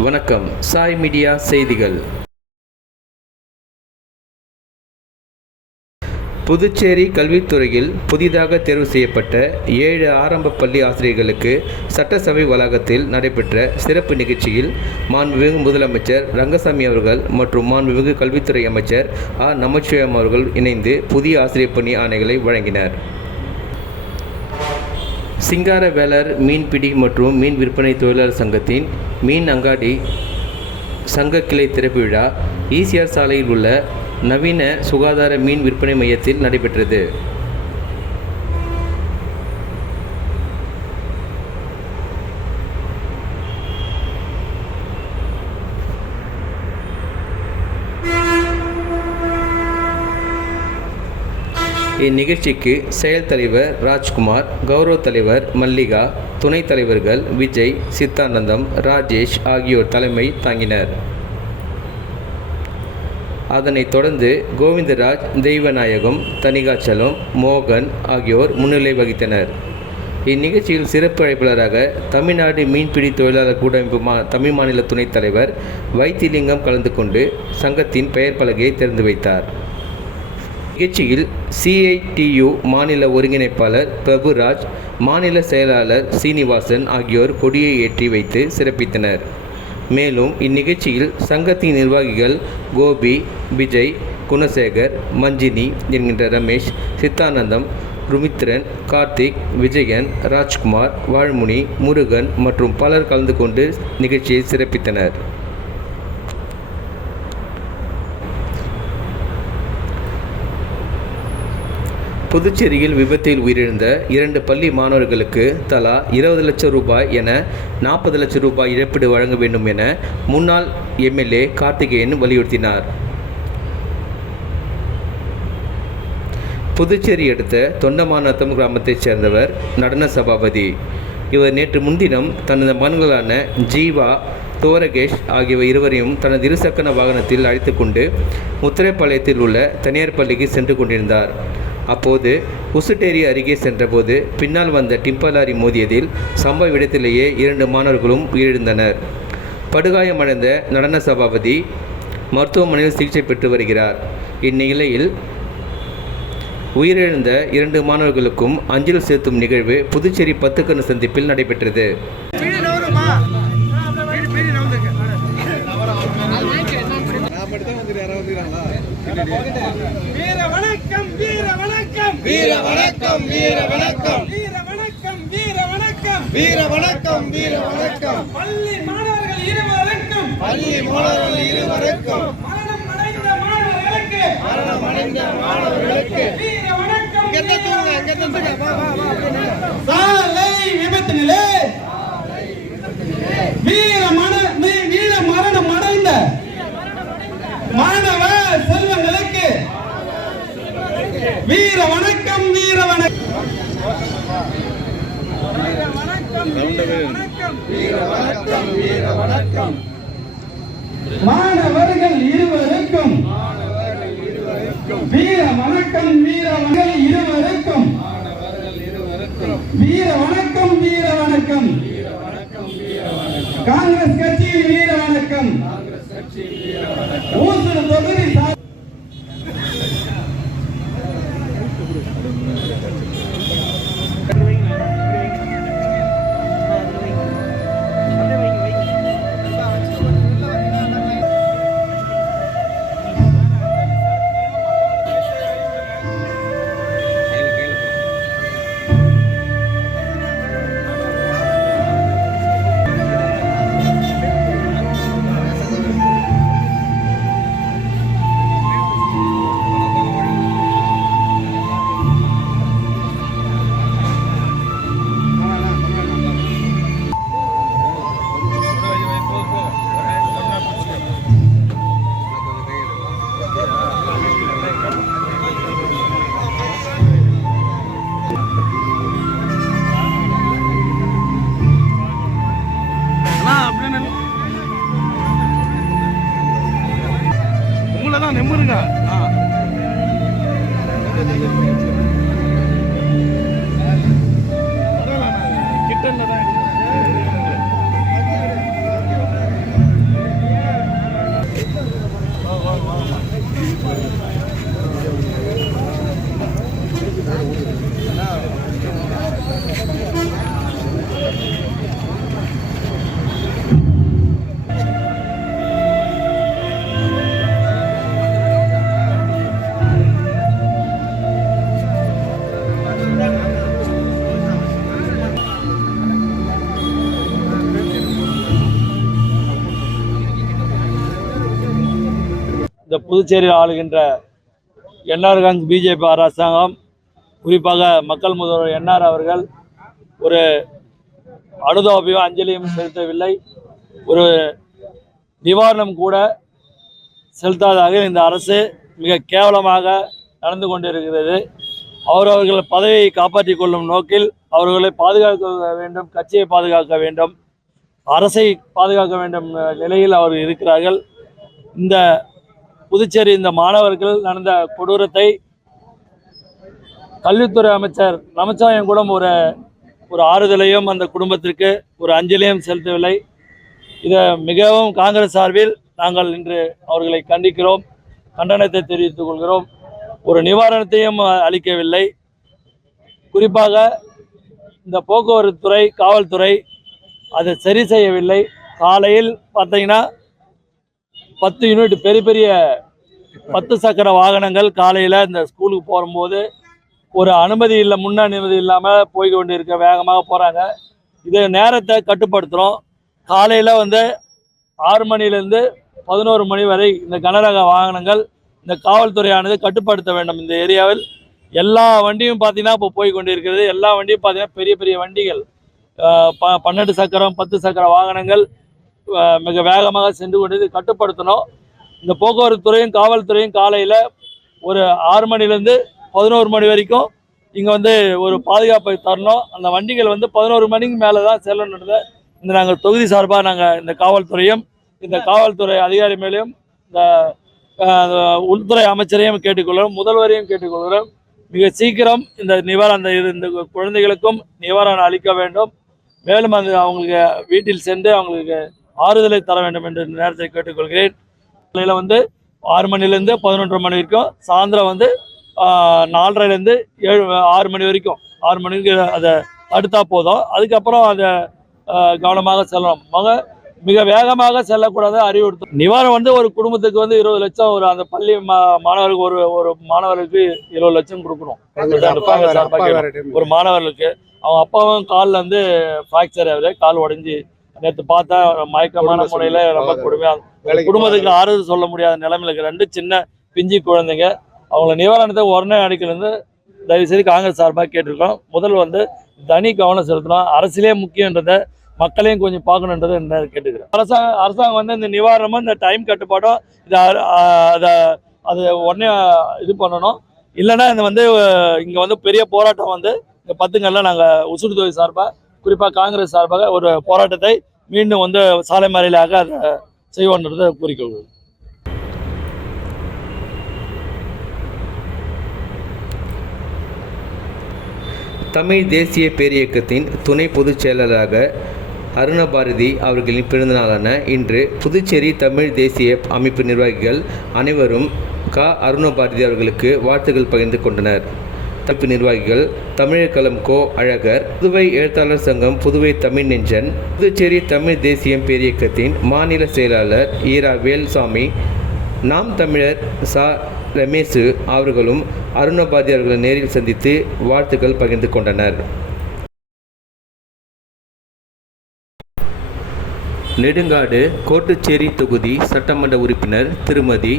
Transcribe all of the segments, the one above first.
வணக்கம். சாய் மீடியா செய்திகள். புதுச்சேரி கல்வித்துறையில் புதிதாக தேர்வு செய்யப்பட்ட 7 ஆரம்ப பள்ளி ஆசிரியர்களுக்கு சட்டசபை வளாகத்தில் நடைபெற்ற சிறப்பு நிகழ்ச்சியில் மாண்புமிகு முதலமைச்சர் ரங்கசாமி அவர்கள் மற்றும் மாண்புமிகு கல்வித்துறை அமைச்சர் நமச்சிவாயம் அவர்கள் இணைந்து புதிய ஆசிரியர் பணி ஆணைகளை வழங்கினர். சிங்காரவேலர் மீன்பிடி மற்றும் மீன் விற்பனை தொழிலாளர் சங்கத்தின் மீன் அங்காடி சங்க கிளை திறப்பு விழா ஈசிஆர் சாலையில் உள்ள நவீன சுகாதார மீன் விற்பனை மையத்தில் நடைபெற்றது. இந்நிகழ்ச்சிக்கு செயல் தலைவர் ராஜ்குமார், கௌரவ தலைவர் மல்லிகா, துணைத் தலைவர்கள் விஜய், சித்தானந்தம், ராஜேஷ் ஆகியோர் தலைமை தாங்கினர். அதனைத் தொடர்ந்து கோவிந்தராஜ், தெய்வநாயகம், தணிகாச்சலம், மோகன் ஆகியோர் முன்னிலை வகித்தனர். இந்நிகழ்ச்சியில் சிறப்பு அழைப்பாளராக தமிழ்நாடு மீன்பிடி தொழிலாளர் கூட்டமைப்பு தமிழ் மாநில துணைத் தலைவர் வைத்திலிங்கம் கலந்து கொண்டு சங்கத்தின் பெயர் பலகையை திறந்து வைத்தார். நிகழ்ச்சியில் CITU மாநில ஒருங்கிணைப்பாளர் பிரபுராஜ், மாநில செயலாளர் சீனிவாசன் ஆகியோர் கொடியை ஏற்றி வைத்து சிறப்பித்தனர். மேலும் இந்நிகழ்ச்சியில் சங்கத்தின் நிர்வாகிகள் கோபி, விஜய், குணசேகர், மஞ்சினி என்கின்ற ரமேஷ், சித்தானந்தம், ருமித்ரன், கார்த்திக், விஜயன், ராஜ்குமார், வாழ்முனி, முருகன் மற்றும் பலர் கலந்து கொண்டு நிகழ்ச்சியை சிறப்பித்தனர். புதுச்சேரியில் விபத்தில் உயிரிழந்த 2 பள்ளி மாணவர்களுக்கு தலா 20 லட்சம் ரூபாய் என 40 லட்சம் ரூபாய் இழப்பீடு வழங்க வேண்டும் என முன்னாள் MLA கார்த்திகேயன் வலியுறுத்தினார். புதுச்சேரி அடுத்த தொண்டமாநத்தம் கிராமத்தைச் சேர்ந்தவர் நடன சபாபதி. இவர் நேற்று முன்தினம் தனது மகன்களான ஜீவா, தோரகேஷ் ஆகிய இருவரையும் தனது இருசக்கர வாகனத்தில் அழைத்து கொண்டு முத்திரைப்பாளையத்தில் உள்ள தனியார் பள்ளிக்கு சென்று கொண்டிருந்தார். அப்போது உசுட்டேரி அருகே சென்றபோது பின்னால் வந்த டிம்பர் லாரி மோதியதில் சம்பவ இடத்திலேயே 2 மாணவர்களும் உயிரிழந்தனர். படுகாயமடைந்த நடன சபாபதி மருத்துவமனையில் சிகிச்சை பெற்று வருகிறார். இந்நிலையில் உயிரிழந்த 2 மாணவர்களுக்கும் அஞ்சலி செலுத்தும் நிகழ்வு புதுச்சேரி 10 கண் சந்திப்பில் நடைபெற்றது. வீர வணக்கம், வீர வணக்கம், வீர வணக்கம், வீர வணக்கம், வீர வணக்கம், வீர வணக்கம், வீர வணக்கம், வீர வணக்கம். பள்ளி மாணவர்கள் இருவருக்கும், பள்ளி மாணவர்கள் இருவருக்கும், மரணம் அடைந்த மாணவர்களுக்கு, மரணம் அடைந்த மாணவர்களுக்கு வீர வணக்கம். சாலை விபத்தினிலே வீர மரணம் அடைந்த மாணவ செல்வங்களுக்கு வீர வணக்கம், வீர வணக்கம், வீர வணக்கம், வீர வணக்கம், வீர வணக்கம். மாணவர்கள் இருவருக்கும் வீர வணக்கம், வீரவர்கள் இருவருக்கும் வீர வணக்கம், வீர வணக்கம். காங்கிரஸ் கட்சியின் வீர வணக்கம். ஊசூர் தொகுதி தான் நெம்புருங்க. கிட்டல தான் இந்த புதுச்சேரியில் ஆளுகின்ற என்ஆர் காங்கிரஸ் பிஜேபி அரசாங்கம், குறிப்பாக மக்கள் முதல்வர் என்ஆர் அவர்கள் ஒரு அனுதாபையும் அஞ்சலியும் செலுத்தவில்லை. ஒரு நிவாரணம் கூட செலுத்தாதாக இந்த அரசு மிக கேவலமாக நடந்து கொண்டிருக்கிறது. அவர்கள் பதவியை காப்பாற்றிக் கொள்ளும் நோக்கில் அவர்களை பாதுகாக்க வேண்டும், கட்சியை பாதுகாக்க வேண்டும், அரசை பாதுகாக்க வேண்டும் நிலையில் அவர்கள் இருக்கிறார்கள். இந்த புதுச்சேரி இந்த மாணவர்கள் நடந்த கொடூரத்தை கல்வித்துறை அமைச்சர் நமச்சிவாயம் கூட ஒரு ஆறுதலையும் அந்த குடும்பத்திற்கு ஒரு அஞ்சலியும் செலுத்தவில்லை. இதை மிகவும் காங்கிரஸ் சார்பில் நாங்கள் இன்று அவர்களை கண்டிக்கிறோம், கண்டனத்தை தெரிவித்துக் கொள்கிறோம். ஒரு நிவாரணத்தையும் அளிக்கவில்லை. குறிப்பாக இந்த போக்குவரத்து துறை, காவல்துறை அதை சரி செய்யவில்லை. காலையில் பார்த்தீங்கன்னா 10 யூனிட் பெரிய 10 சக்கர வாகனங்கள் காலையில் இந்த ஸ்கூலுக்கு போகும்போது ஒரு அனுமதி இல்லை, முன் அனுமதி இல்லாமல் போய் கொண்டு இருக்க வேகமாக போகிறாங்க. இதை நேரத்தை கட்டுப்படுத்துகிறோம். காலையில் 6 மணிலேருந்து 11 மணி வரை இந்த கனரக வாகனங்கள் இந்த காவல்துறையானது கட்டுப்படுத்த வேண்டும். இந்த ஏரியாவில் எல்லா வண்டியும் பார்த்தீங்கன்னா இப்போ போய் கொண்டு இருக்கிறது. எல்லா வண்டியும் பார்த்தீங்கன்னா பெரிய வண்டிகள் 12 சக்கரம் 10 சக்கர வாகனங்கள் மிக வேகமாக சென்று கொண்டு கட்டுப்படுத்தணும். இந்த போக்குவரத்து துறையும் காவல்துறையும் காலையில் ஒரு 6 மணிலேருந்து 11 மணி வரைக்கும் இங்கே ஒரு பாதுகாப்பை தரணும். அந்த வண்டிகள் 11 மணிக்கு மேலே தான் செல்லணுன்றதை இந்த நாங்கள் தொகுதி சார்பாக நாங்கள் இந்த காவல்துறையும் இந்த காவல்துறை அதிகாரி மேலேயும் இந்த உள்துறை அமைச்சரையும் கேட்டுக்கொள்கிறோம், முதல்வரையும் கேட்டுக்கொள்கிறோம். மிக சீக்கிரம் இந்த இந்த குழந்தைகளுக்கும் நிவாரணம் அளிக்க வேண்டும். மேலும் அவங்களுக்கு வீட்டில் சென்று அவங்களுக்கு ஆறுதலை தர வேண்டும் என்று நேரத்தை கேட்டுக்கொள்கிறேன். காலையில் 6 மணிலேருந்து 11 மணி வரைக்கும், சாயந்தரம் 4:30லேருந்து 6 மணி வரைக்கும், 6 மணிக்கு அதை தடுத்தா போதும். அதுக்கப்புறம் அதை கவனமாக செல்லணும். மிக வேகமாக செல்லக்கூடாது அறிவுறுத்தும். நிவாரணம் ஒரு குடும்பத்துக்கு 20 லட்சம், அந்த பள்ளி மாணவருக்கு ஒரு மாணவருக்கு 20 லட்சம் கொடுக்கணும். ஒரு மாணவர்களுக்கு அவங்க அப்பாவும் காலில் ஃப்ராக்சர் ஆகுது, கால் உடைஞ்சி நேற்று பார்த்தா மயக்கமான முறையில் ரொம்ப கொடுமையாக குடும்பத்துக்கு ஆறுதல் சொல்ல முடியாத நிலைமையில் இருக்கு. 2 சின்ன பிஞ்சு குழந்தைங்க. அவங்கள நிவாரணத்தை உடனே அடிக்கலேருந்து தயவுசெய்து காங்கிரஸ் சார்பாக கேட்டிருக்கோம். முதல் தனி கவனம் செலுத்தணும். அரசியலே முக்கியன்றதை மக்களையும் கொஞ்சம் பார்க்கணுன்றதை கேட்டுக்கிறேன். அரசாங்கம் இந்த நிவாரணமும் இந்த டைம் கட்டுப்பாடும் அது உடனே இது பண்ணணும். இல்லைன்னா இந்த இங்கே பெரிய போராட்டம் இந்த 10 நாங்கள் உசுறு தொகுதி சார்பாக, குறிப்பாக காங்கிரஸ் சார்பாக ஒரு போராட்டத்தை மீண்டும் சாலை மறியலாக அதை செய்வோன்றதை கூறிக்கொள்கிறோம். தமிழ் தேசிய பேரியக்கத்தின் துணை பொதுச் செயலாளராக அருணபாரதி அவர்களின் பிறந்தநாளான இன்று புதுச்சேரி தமிழ் தேசிய அமைப்பு நிர்வாகிகள் அனைவரும் அருணபாரதி அவர்களுக்கு வாழ்த்துக்கள் பகிர்ந்து கொண்டனர். அமைப்பு நிர்வாகிகள் தமிழர் களம் கோ அழகர், புதுவை எழுத்தாளர் சங்கம் புதுவை தமிழ் நெஞ்சன், புதுச்சேரி தமிழ் தேசியம் பேரியக்கத்தின் மாநில செயலாளர் ஈரா வேல்சாமி, நாம் தமிழர் சா ரமேசு அவர்களும் அருணபாரதி அவர்களை நேரில் சந்தித்து வாழ்த்துக்கள் பகிர்ந்து கொண்டனர். நெடுங்காடு கோட்டுச்சேரி தொகுதி சட்டமன்ற உறுப்பினர் திருமதி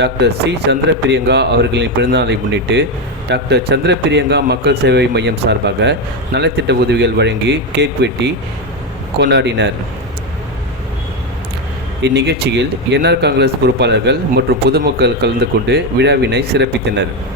டாக்டர் சி சந்திரபிரியங்கா அவர்களின் பிறந்தநாளை முன்னிட்டு டாக்டர் சந்திரபிரியங்கா மக்கள் சேவை மையம் சார்பாக நலத்திட்ட உதவிகள் வழங்கி கேக் வெட்டி கொண்டாடினர். இந்நிகழ்ச்சியில் என்ஆர் காங்கிரஸ் பொறுப்பாளர்கள் மற்றும் பொதுமக்கள் கலந்து கொண்டு விழாவினை சிறப்பித்தனர். அது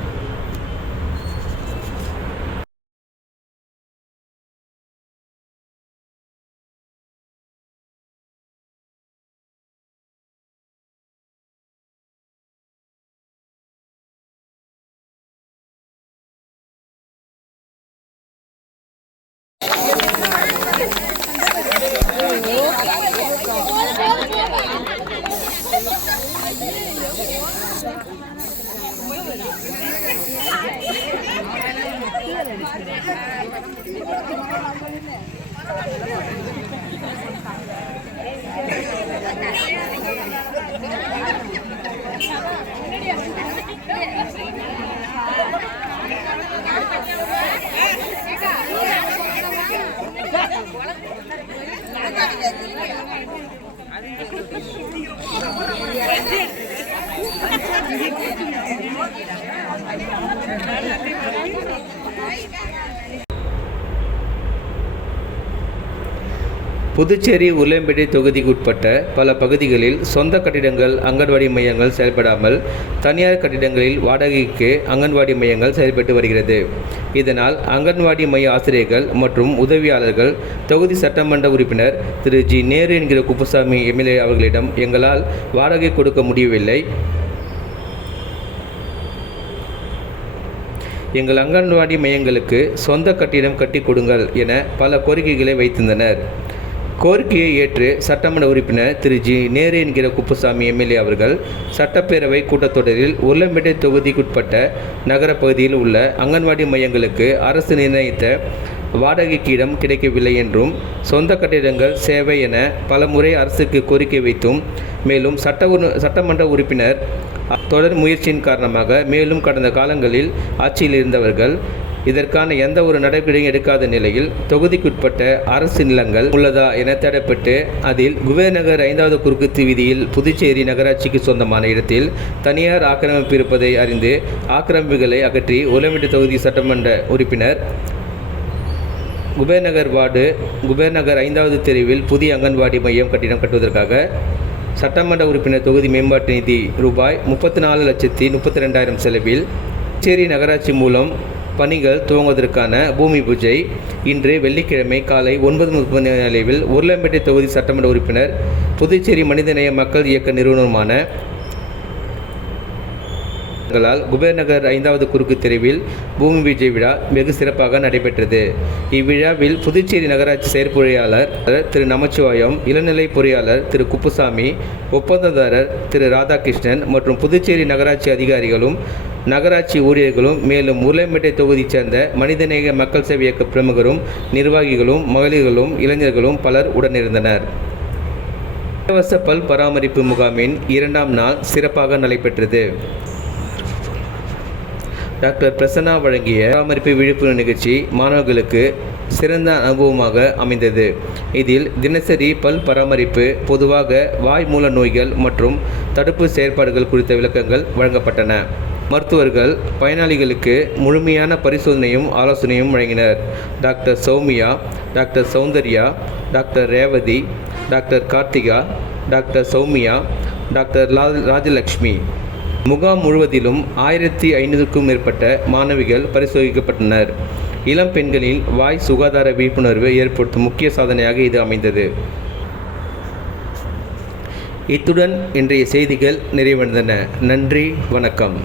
புதுச்சேரி உருளையம்பேட்டை தொகுதிக்குட்பட்ட பல பகுதிகளில் சொந்த கட்டிடங்கள் அங்கன்வாடி மையங்கள் செயல்படாமல் தனியார் கட்டிடங்களில் வாடகைக்கு அங்கன்வாடி மையங்கள் செயல்பட்டு வருகிறது. இதனால் அங்கன்வாடி மைய ஆசிரியர்கள் மற்றும் உதவியாளர்கள் தொகுதி சட்டமன்ற உறுப்பினர் திரு ஜி. நேரு என்கிற குப்புசாமி எம்எல்ஏ அவர்களிடம் எங்களால் வாடகை கொடுக்க முடியவில்லை, எங்கள் அங்கன்வாடி மையங்களுக்கு சொந்த கட்டிடம் கட்டி கொடுங்கள் என பல கோரிக்கைகளை வைத்திருந்தனர். கோரிக்கையை ஏற்று சட்டமன்ற உறுப்பினர் திரு ஜி. நேரு என்கிற குப்புசாமி எம்எல்ஏ அவர்கள் சட்டப்பேரவை கூட்டத்தொடரில் உருளையம்பேட்டை தொகுதிக்குட்பட்ட நகர பகுதியில் உள்ள அங்கன்வாடி மையங்களுக்கு அரசு நிர்ணயித்த வாடகைக்கு இடம் கிடைக்கவில்லை என்றும் சொந்த கட்டிடங்கள் சேவை என பல முறை அரசுக்கு கோரிக்கை வைத்தும், மேலும் சட்டமன்ற உறுப்பினர் தொடர் முயற்சியின் காரணமாக மேலும் கடந்த காலங்களில் ஆட்சியில் இருந்தவர்கள் இதற்கான எந்த ஒரு நடவடிக்கையும் எடுக்காத நிலையில் தொகுதிக்குட்பட்ட அரசு நிலங்கள் உள்ளதா என தேடப்பட்டு அதில் குபேநகர் 5வது குறுக்கு வீதியில் புதுச்சேரி நகராட்சிக்கு சொந்தமான இடத்தில் தனியார் ஆக்கிரமிப்பு இருப்பதை அறிந்து ஆக்கிரமிப்புகளை அகற்றி உருளையம்பேட்டை தொகுதி சட்டமன்ற உறுப்பினர் குபேநகர் வார்டு குபேநகர் 5வது தெருவில் புதிய அங்கன்வாடி மையம் கட்டிடம் கட்டுவதற்காக சட்டமன்ற உறுப்பினர் தொகுதி மேம்பாட்டு நிதி ரூபாய் 34,32,000 செலவில் புதுச்சேரி நகராட்சி மூலம் பணிகள் துவங்குவதற்கான பூமி பூஜை இன்று வெள்ளிக்கிழமை காலை 9:30 அளவில் உருளையம்பேட்டை தொகுதி சட்டமன்ற உறுப்பினர் புதுச்சேரி மனிதநேய மக்கள் இயக்க நிறுவனமான குபேநகர் 5வது குறுக்கு தெருவில் பூமி பூஜை விழா வெகு சிறப்பாக நடைபெற்றது. இவ்விழாவில் புதுச்சேரி நகராட்சி செயற்பொறியாளர் திரு நமச்சிவாயம், இளநிலை பொறியாளர் திரு குப்புசாமி, ஒப்பந்ததாரர் திரு ராதாகிருஷ்ணன் மற்றும் புதுச்சேரி நகராட்சி அதிகாரிகளும் நகராட்சி ஊழியர்களும் மேலும் உருளையம்பேட்டை தொகுதியைச் சேர்ந்த மனிதநேய மக்கள் சேவை இயக்க பிரமுகரும் நிர்வாகிகளும் மகளிர்களும் இளைஞர்களும் பலர் உடனிருந்தனர். இலவச பல் பராமரிப்பு முகாமின் 2ஆம் நாள் சிறப்பாக நடைபெற்றது. டாக்டர் பிரசன்னா வழங்கிய பராமரிப்பு விழிப்புணர்வு நிகழ்ச்சி மாணவர்களுக்கு சிறந்த அனுபவமாக அமைந்தது. இதில் தினசரி பல் பராமரிப்பு, பொதுவாக வாய் மூல நோய்கள் மற்றும் தடுப்பு செயற்பாடுகள் குறித்த விளக்கங்கள் வழங்கப்பட்டன. மருத்துவர்கள் பயனாளிகளுக்கு முழுமையான பரிசோதனையும் ஆலோசனையும் வழங்கினர். Doctor Soumya, doctor Soundarya, doctor Revathi, doctor Karthika, doctor Soumya, doctor Rajalakshmi. முகாம் முழுவதிலும் 1500க்கும் மேற்பட்ட மாணவிகள் பரிசோதிக்கப்பட்டனர். இளம் பெண்களில் வாய் சுகாதார விழிப்புணர்வு ஏற்படுத்தும் முக்கிய சாதனையாக இது அமைந்தது. இத்துடன் இன்றைய செய்திகள் நிறைவடைந்தன. நன்றி, வணக்கம்.